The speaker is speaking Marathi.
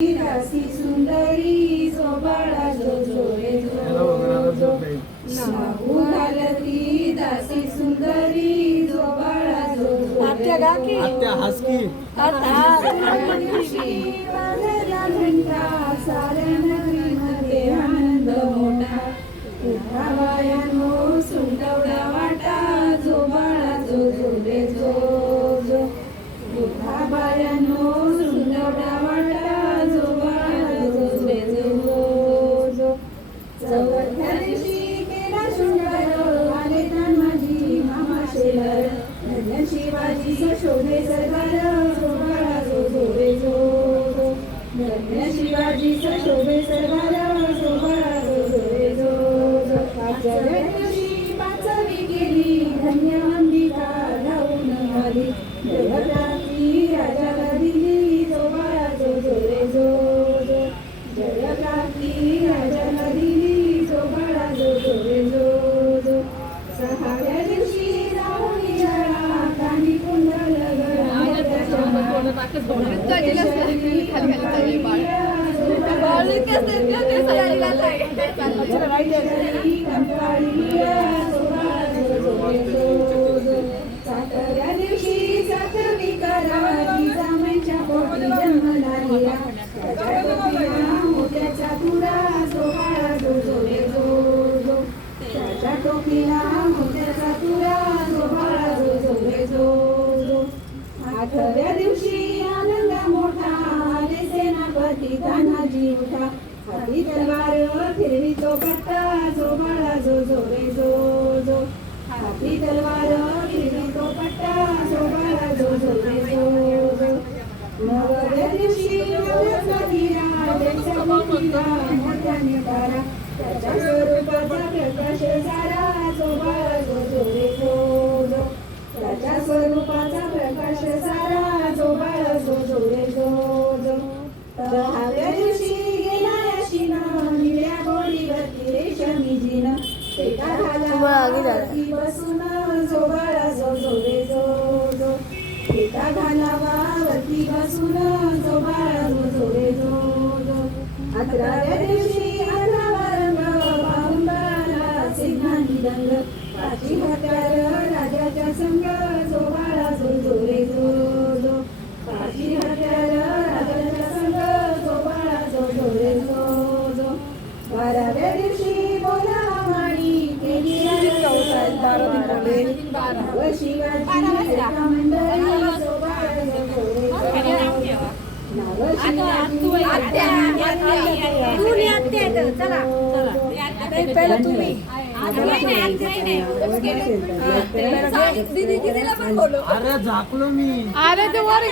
दासी सुंदरी जोबाळा जो जोरे जो शाहू घालती दासी सुंदरी जोबाळा जो आत्या हसकी वाजला घंटा साऱ्या नगरीमध्ये आनंद मोठा उठा बायानो सुंदवडा वाटा जोबाळा जो जोरे जो उठा बायानो सुंदवडा वाटा जोबाळा जो जोरे जो चौथ्या दिवशी केला शृंगार आले तान्हाजी मामा शेलर धन्य शिवाजीचा शोभे सरदार जोबाळा जो जोरे जो धन्य शिवाजीचा शोभे सरदार जोबाळा जो जोरे जो पाचव्या दिवशी पाचवी केली धन्य अंबिका धावून आली जयक्रांती राजाला दिली जोबाळा जो जोरे जो जयक्रांती राजाला दिली जोबाळा जो जोरे जो सहाव्या दिवशी जाऊन निळा कानी कुंडल सातव्या दिवशी सातवी करावी जामाईच्या पोटी जन्मला गेला मोत्याचा तुरा जोबाळा जो जोरे जो त्याच्या टोपीला मोत्याचा तुरा जोबाळा जो जोरे जो आठव्या दिवशी आनंद मोठा आले सेनापती तान्हाजी उठा हाती तलवार फिरवी तो पट्टा जोबाळा जो जोरे जो हाती तलवार फिरवी तो पट्टा जोबाळा जो जोरे जो नवव्या दिवशी नवऱ्याचा हिरा त्याच्या मोठीला मोठ्याने तारा त्याच्या स्वरूपाचा प्रकाश सारा जोबाळा जो जोरे जो त्याच्या स्वरूपाचा प्रकाश सारा जोबाळा जो जोरे जो दहाव्या दिवशी गेला याशीना निळ्या गोळीवरती रेशमी जिना पेटा घालावरती बसून जोबाळा जो जोरे जो पेटा घालावावरती बसून जोबाळा जो जोरे जो अकराव्या दिवशी अकरावा रंग पाहून बाळाला सिंहानी रंग पाची हत्यार राजाच्या संग जोबाळा जो जोरे जो पाची हत्यार राजाच्या संग जोबाळा जो जोरे जो बाराव्या दिवशी बोलावा माळी केली शिवाजी मंडळी जोबाळा जो जोरे अरे झाकलो मी. अरे ते वर